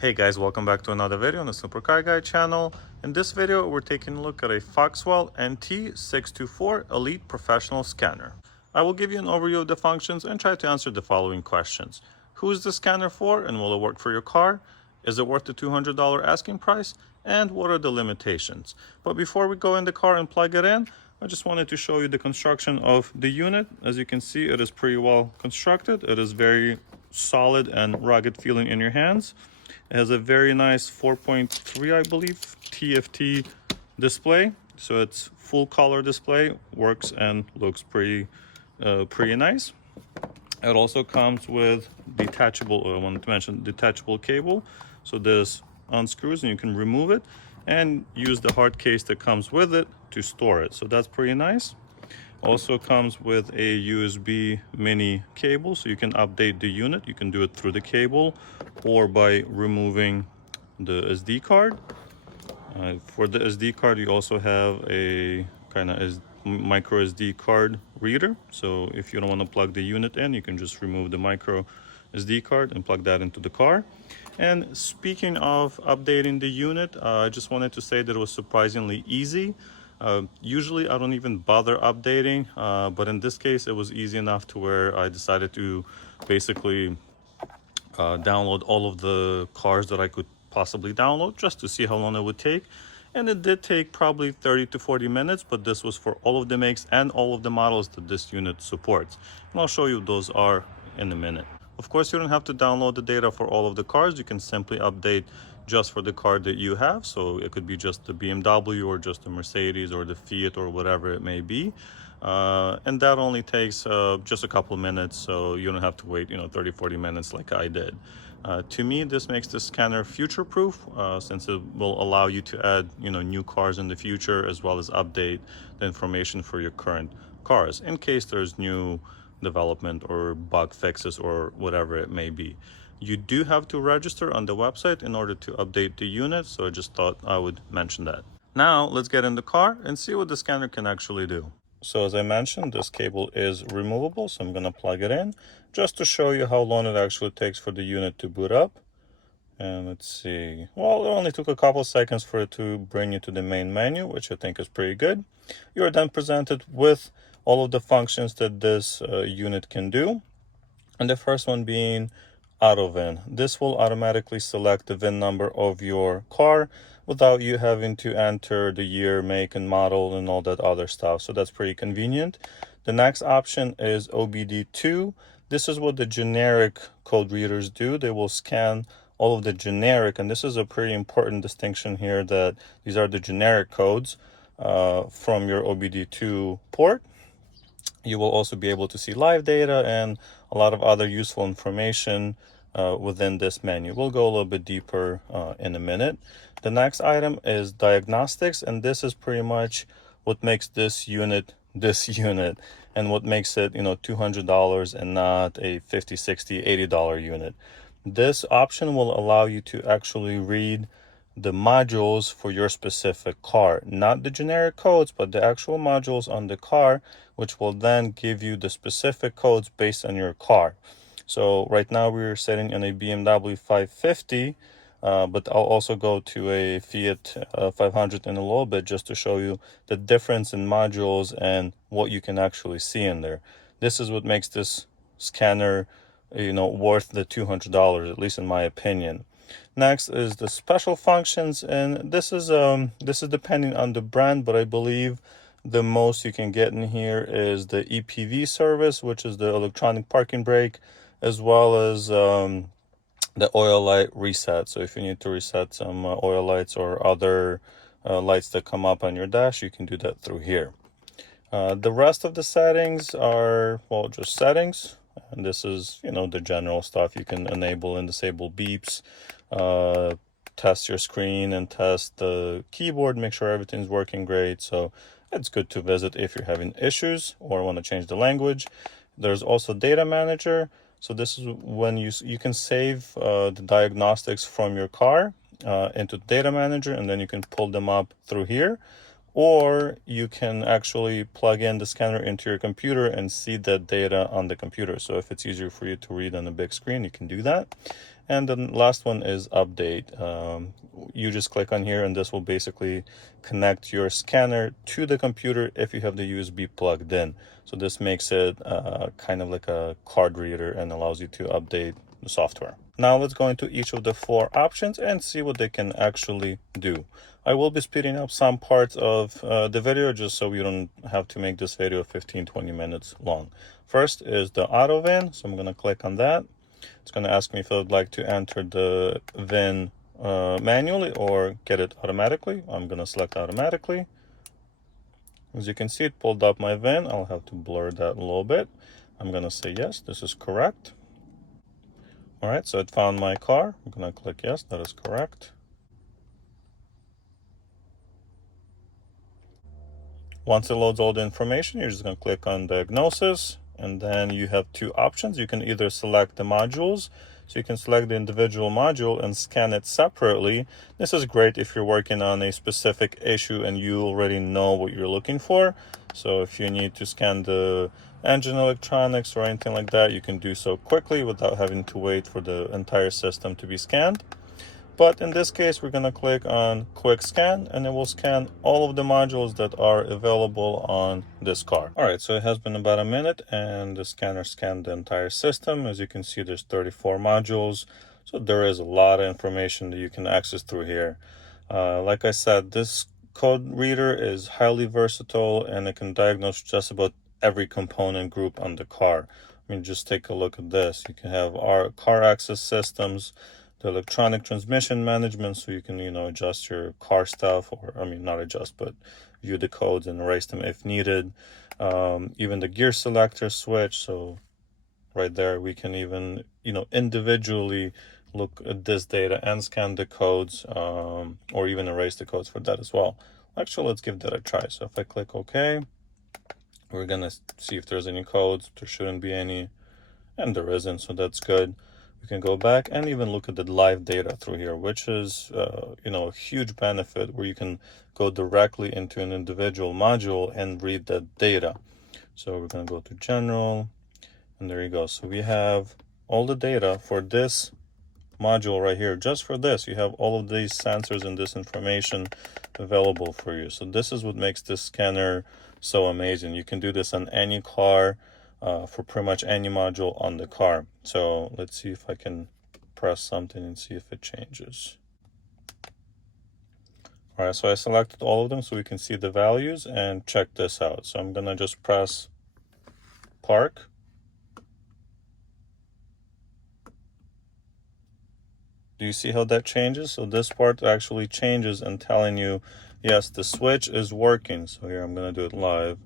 Hey guys, welcome back to another video on the Supercar Guy channel. In this video, we're taking a look at a FOXWELL NT624 Elite Professional Scanner. I will give you an overview of the functions and try to answer the following questions. Who is the scanner for and will it work for your car? Is it worth the $200 asking price? And what are the limitations? But before we go in the car and plug it in, I just wanted to show you the construction of the unit. As you can see, it is pretty well constructed. It is very solid and rugged feeling in your hands. It has a very nice 4.3, I believe, TFT display. So it's full color display, works and looks pretty nice. It also comes with detachable, I wanted to mention detachable cable. So this unscrews and you can remove it and use the hard case that comes with it to store it. So that's pretty nice. Also comes with a USB mini cable, so you can update the unit. You can do it through the cable or by removing the SD card. For the SD card, you also have a kind of micro SD card reader. So if you don't want to plug the unit in, you can just remove the micro SD card and plug that into the car. And speaking of updating the unit, I just wanted to say that it was surprisingly easy. Usually I don't even bother updating, but in this case it was easy enough to where I decided to basically download all of the cars that I could possibly download just to see how long it would take. And it did take probably 30 to 40 minutes, but this was for all of the makes and all of the models that this unit supports. And I'll show you those are in a minute. Of course, you don't have to download the data for all of the cars. You can simply update just for the car that you have. So it could be just the BMW or just the Mercedes or the Fiat or whatever it may be. And that only takes just a couple minutes, so you don't have to wait 30-40 minutes like I did. To me, this makes the scanner future-proof, since it will allow you to add new cars in the future, as well as update the information for your current cars in case there's new development or bug fixes or whatever it may be. You do have to register on the website in order to update the unit, so I just thought I would mention that. Now let's get in the car and see what the scanner can actually do. So as I mentioned, this cable is removable, so I'm going to plug it in just to show you how long it actually takes for the unit to boot up. And let's see, well, it only took a couple seconds for it to bring you to the main menu, which I think is pretty good. You are then presented with all of the functions that this unit can do. And the first one being auto VIN. This will automatically select the VIN number of your car without you having to enter the year, make, and model and all that other stuff. So that's pretty convenient. The next option is OBD2. This is what the generic code readers do. They will scan all of the generic, and this is a pretty important distinction here, that these are the generic codes from your OBD2 port. You will also be able to see live data and a lot of other useful information within this menu. We'll go a little bit deeper in a minute. The next item is Diagnostics, and this is pretty much what makes this unit and what makes it $200 and not a $50, $60, $80 unit. This option will allow you to actually read the modules for your specific car, not the generic codes, but the actual modules on the car, which will then give you the specific codes based on your car. So right now we're sitting in a BMW 550, but I'll also go to a Fiat 500 in a little bit just to show you the difference in modules and what you can actually see in there. This is what makes this scanner worth the $200, at least in my opinion. Next is the special functions, and this is depending on the brand, but I believe the most you can get in here is the EPV service, which is the electronic parking brake, as well as the oil light reset. So if you need to reset some oil lights or other lights that come up on your dash, you can do that through here. The rest of the settings are, well, just settings. And this is, the general stuff. You can enable and disable beeps, test your screen and test the keyboard, make sure everything's working great. So it's good to visit if you're having issues or want to change the language. There's also Data Manager. So this is when you can save the diagnostics from your car into Data Manager, and then you can pull them up through here. Or you can actually plug in the scanner into your computer and see that data on the computer. So if it's easier for you to read on a big screen, you can do that. And the last one is update. You just click on here and this will basically connect your scanner to the computer if you have the USB plugged in. So this makes it kind of like a card reader and allows you to update the software. Now let's go into each of the 4 options and see what they can actually do. I will be speeding up some parts of the video just so we don't have to make this video 15-20 minutes long. First is the auto VIN, so I'm going to click on that. It's going to ask me if I would like to enter the VIN manually or get it automatically. I'm going to select automatically. As you can see, it pulled up my VIN. I'll have to blur that a little bit. I'm going to say yes, this is correct. All right, so it found my car. I'm going to click yes, that is correct. Once it loads all the information, you're just going to click on Diagnosis, and then you have 2 options. You can either select the modules, so you can select the individual module and scan it separately. This is great if you're working on a specific issue and you already know what you're looking for. So if you need to scan the engine electronics or anything like that, you can do so quickly without having to wait for the entire system to be scanned. But in this case, we're going to click on Quick Scan, and it will scan all of the modules that are available on this car. All right, so it has been about a minute, and the scanner scanned the entire system. As you can see, there's 34 modules. So there is a lot of information that you can access through here. Like I said, this code reader is highly versatile, and it can diagnose just about every component group on the car. I mean, just take a look at this. You can have our car access systems, the electronic transmission management, so you can, adjust your car stuff, or not adjust, but view the codes and erase them if needed. Even the gear selector switch, so right there we can even individually look at this data and scan the codes, or even erase the codes for that as well. Actually, let's give that a try. So if I click OK, we're gonna see if there's any codes. There shouldn't be any, and there isn't, so that's good. We can go back and even look at the live data through here, which is a huge benefit, where you can go directly into an individual module and read that data. So we're going to go to General, and there you go. So we have all the data for this module right here. Just for this, you have all of these sensors and this information available for you. So this is what makes this scanner so amazing. You can do this on any car, for pretty much any module on the car. So let's see if I can press something and see if it changes. All right, so I selected all of them so we can see the values, and check this out. So I'm gonna just press park. Do you see how that changes? So this part actually changes and telling you, yes, the switch is working. So here I'm gonna do it live.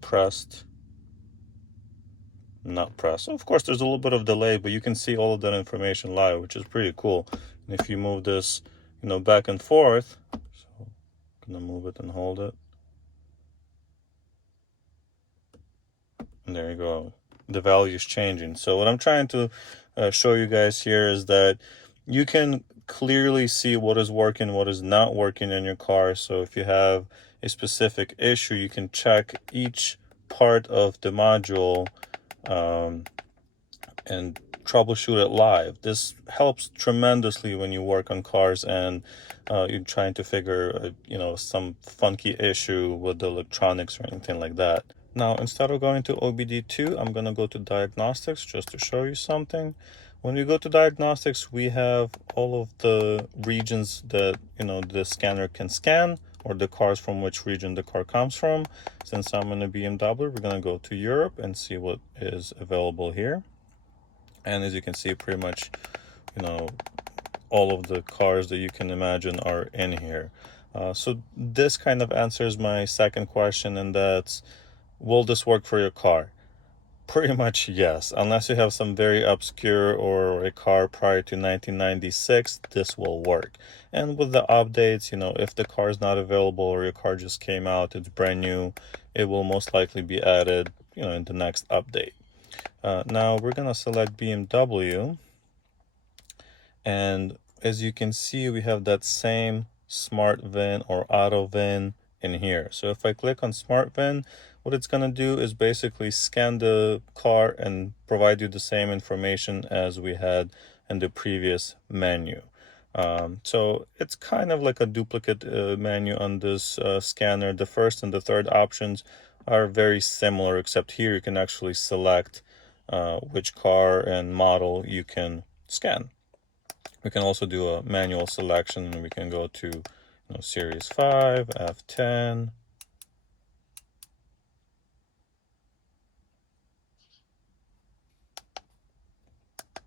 Pressed, not pressed. So of course there's a little bit of delay, but you can see all of that information live, which is pretty cool. And if you move this back and forth, so I'm gonna move it and hold it, and there you go, the value is changing. So what I'm trying to show you guys here is that you can clearly see what is working, what is not working in your car. So if you have a specific issue, you can check each part of the module and troubleshoot it live. This helps tremendously when you work on cars and you're trying to figure some funky issue with the electronics or anything like that. Now, instead of going to OBD2, I'm going to go to Diagnostics just to show you something. When we go to Diagnostics, we have all of the regions that the scanner can scan, or the cars from which region the car comes from. Since I'm in a BMW, we're going to go to Europe and see what is available here. And as you can see, pretty much all of the cars that you can imagine are in here. So this kind of answers my second question, and that's, will this work for your car? Pretty much yes. Unless you have some very obscure or a car prior to 1996, this will work. And with the updates, if the car is not available or your car just came out, it's brand new, it will most likely be added, in the next update. Now we're gonna select BMW, and as you can see, we have that same smart VIN or auto VIN in here. So if I click on Smart VIN, what it's going to do is basically scan the car and provide you the same information as we had in the previous menu. So it's kind of like a duplicate menu on this scanner. The first and the third options are very similar, except here you can actually select which car and model you can scan. We can also do a manual selection, and we can go to Series 5, F10,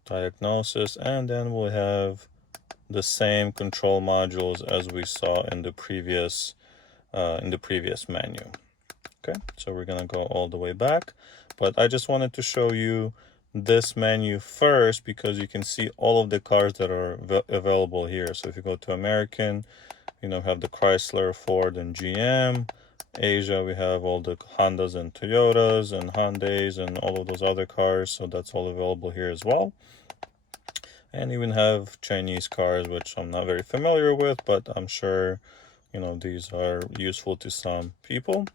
diagnosis, and then we'll have the same control modules as we saw in the previous menu. Okay, so we're gonna go all the way back, but I just wanted to show you this menu first because you can see all of the cars that are available here. So if you go to American, have the Chrysler, Ford, and GM. Asia, we have all the Hondas and Toyotas and Hyundais and all of those other cars, so that's all available here as well. And even have Chinese cars, which I'm not very familiar with, but I'm sure these are useful to some people.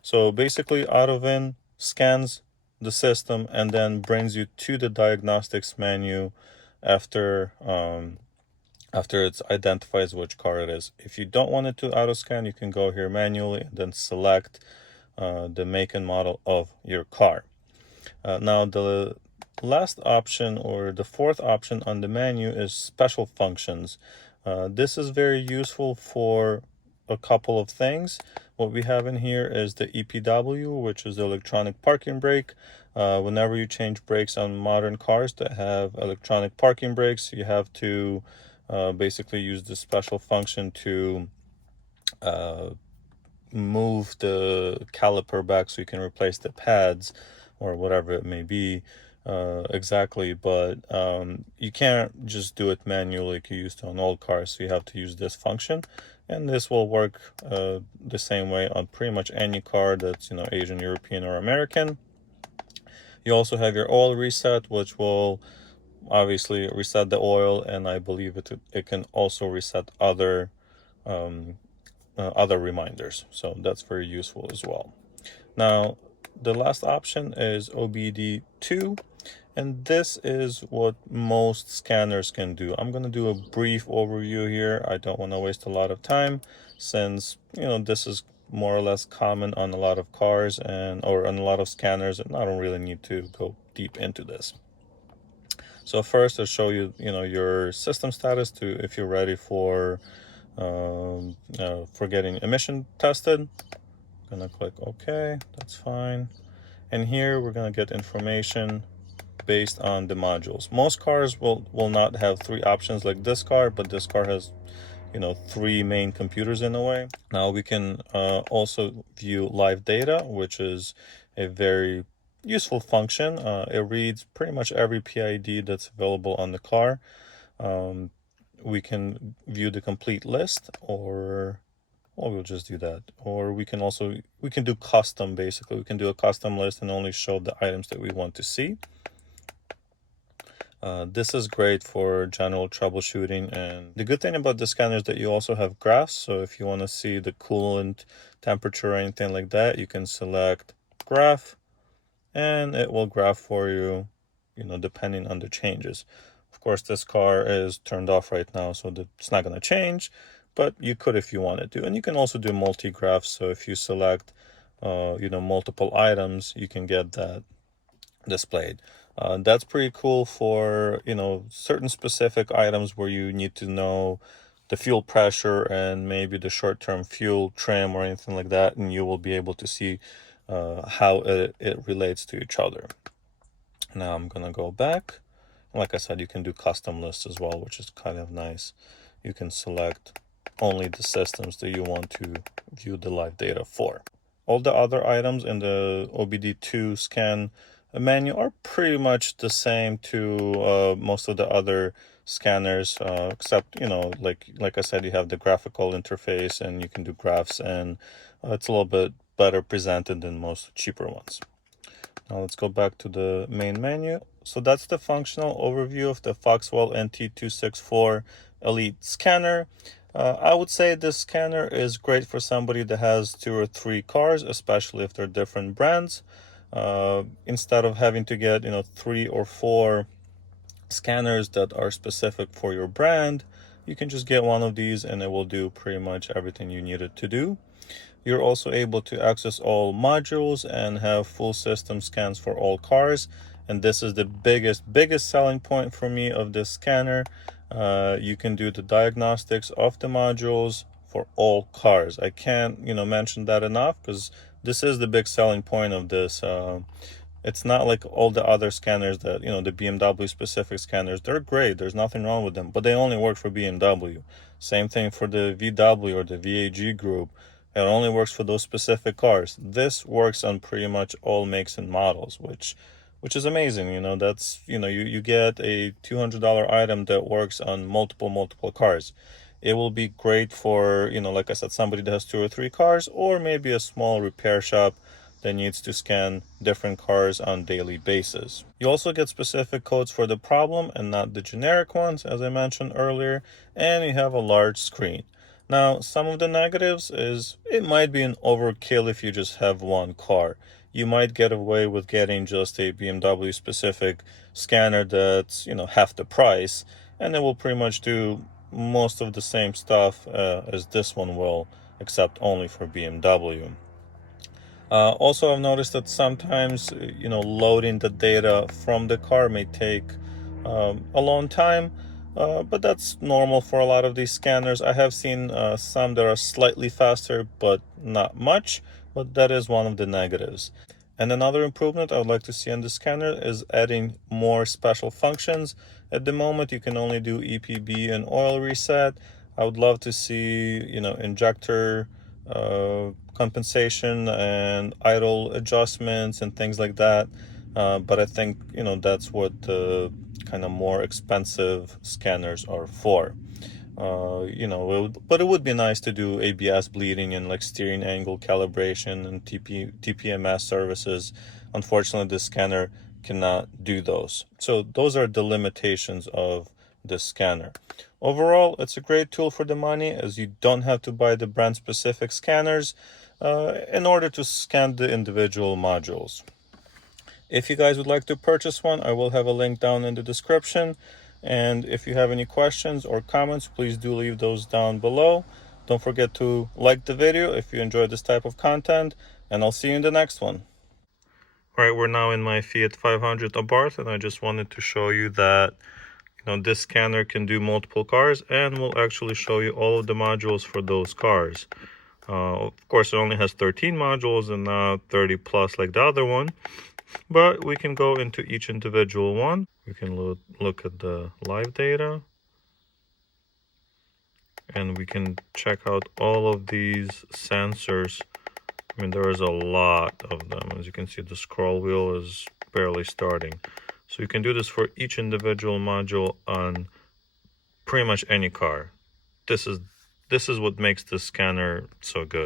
So basically, AutoVIN scans the system and then brings you to the diagnostics menu after it identifies which car it is. If you don't want it to auto scan, you can go here manually and then select the make and model of your car. Now the last option, or the fourth option on the menu, is special functions. This is very useful for a couple of things. What we have in here is the EPW, which is the electronic parking brake. Whenever you change brakes on modern cars that have electronic parking brakes, you have to basically use the special function to move the caliper back so you can replace the pads or whatever it may be exactly, but you can't just do it manually like you used to on old cars, so you have to use this function, and this will work the same way on pretty much any car that's Asian, European, or American. You also have your oil reset, which will obviously reset the oil, and I believe it can also reset other reminders, so that's very useful as well. Now the last option is OBD2, and this is what most scanners can do. I'm going to do a brief overview here. I don't want to waste a lot of time since this is more or less common on a lot of cars or on a lot of scanners, and I don't really need to go deep into this. So first I'll show you your system status if you're ready for getting emission tested. I'm gonna click OK, that's fine. And here we're gonna get information based on the modules. Most cars will not have three options like this car, but this car has three main computers in a way. Now we can also view live data, which is a very useful function. It reads pretty much every PID that's available on the car. We can view the complete list, or we'll just do that. Or we can do custom. Basically, we can do a custom list and only show the items that we want to see. This is great for general troubleshooting, and the good thing about the scanner is that you also have graphs. So if you want to see the coolant temperature or anything like that, you can select graph and it will graph for you, depending on the changes. Of course, this car is turned off right now, so it's not going to change, but you could if you wanted to. And you can also do multi-graphs. So if you select multiple items, you can get that displayed. That's pretty cool for certain specific items where you need to know the fuel pressure and maybe the short-term fuel trim or anything like that, and you will be able to see how it relates to each other. Now I'm gonna go back. Like I said, you can do custom lists as well, which is kind of nice. You can select only the systems that you want to view the live data for. All the other items in the OBD2 scan menu are pretty much the same to most of the other scanners, except like I said, you have the graphical interface and you can do graphs, and it's a little bit better presented than most cheaper ones. Now let's go back to the main menu. So that's the functional overview of the FOXWELL NT624 Elite scanner. I would say this scanner is great for somebody that has 2 or 3 cars, especially if they're different brands. Instead of having to get 3 or 4 scanners that are specific for your brand, you can just get one of these and it will do pretty much everything you need it to do. You're also able to access all modules and have full system scans for all cars. And this is the biggest selling point for me of this scanner. You can do the diagnostics of the modules for all cars. I can't, mention that enough, because this is the big selling point of this. It's not like all the other scanners that, the BMW specific scanners. They're great. There's nothing wrong with them, but they only work for BMW. Same thing for the VW or the VAG group. It only works for those specific cars. This works on pretty much all makes and models, which is amazing. That's, you get a $200 item that works on multiple cars. It will be great for, like I said, somebody that has 2 or 3 cars, or maybe a small repair shop that needs to scan different cars on daily basis. You also get specific codes for the problem and not the generic ones, as I mentioned earlier, and you have a large screen. Now, some of the negatives is it might be an overkill if you just have one car. You might get away with getting just a BMW specific scanner that's, half the price, and it will pretty much do most of the same stuff as this one will, except only for BMW. Also, I've noticed that sometimes, loading the data from the car may take a long time, but that's normal for a lot of these scanners. I have seen some that are slightly faster, but not much, but that is one of the negatives. And another improvement I would like to see on the scanner is adding more special functions. At the moment, you can only do EPB and oil reset. I would love to see, injector compensation and idle adjustments and things like that. But I think, that's what the kind of more expensive scanners are for. But it would be nice to do ABS bleeding and like steering angle calibration and TPMS services. Unfortunately, this scanner cannot do those. So those are the limitations of this scanner. Overall, it's a great tool for the money, as you don't have to buy the brand specific scanners in order to scan the individual modules. If you guys would like to purchase one, I will have a link down in the description. And if you have any questions or comments, please do leave those down below. Don't forget to like the video if you enjoyed this type of content, and I'll see you in the next one. All right, we're now in my Fiat 500 Abarth, and I just wanted to show you that this scanner can do multiple cars and will actually show you all of the modules for those cars. Of course, it only has 13 modules and not 30 plus like the other one. But we can go into each individual one. We can look at the live data. And we can check out all of these sensors. I mean, there is a lot of them. As you can see, the scroll wheel is barely starting. So you can do this for each individual module on pretty much any car. This is what makes this scanner so good.